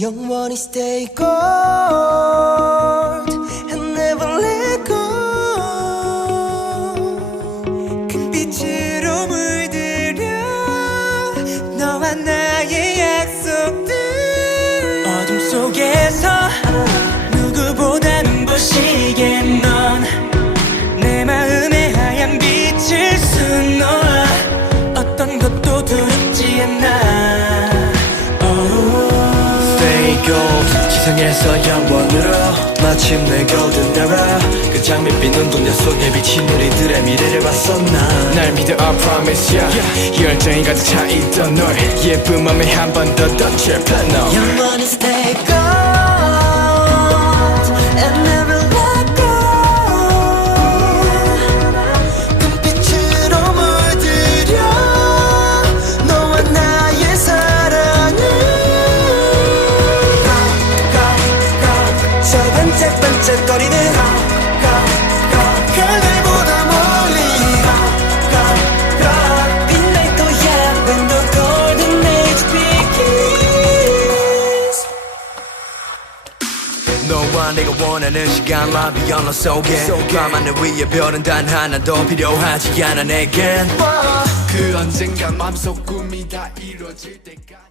영원히 stay gold and never let go. 금빛으로 물들여 너와 나의 약속들. 어둠 속에서 gold 지상에서 영원으로 마침 내 golden era 그 장밋빛 눈동자 속에 비친 우리들의 미래를 난날 믿어 I promise ya. 열정이 가득 차있던 널. 예쁜 맘에 한 번더 touch plan no 영원히 stay gold 반짝반짝거리는 하늘보다 멀리. 빛날 거야. When the golden 너와 내가 원하는 시간 라비 언어 속에 밤하늘 위에 별은 단 하나도 필요하지 않아 내겐. 그 언젠가 맘속 꿈이 다 이루어질 때까지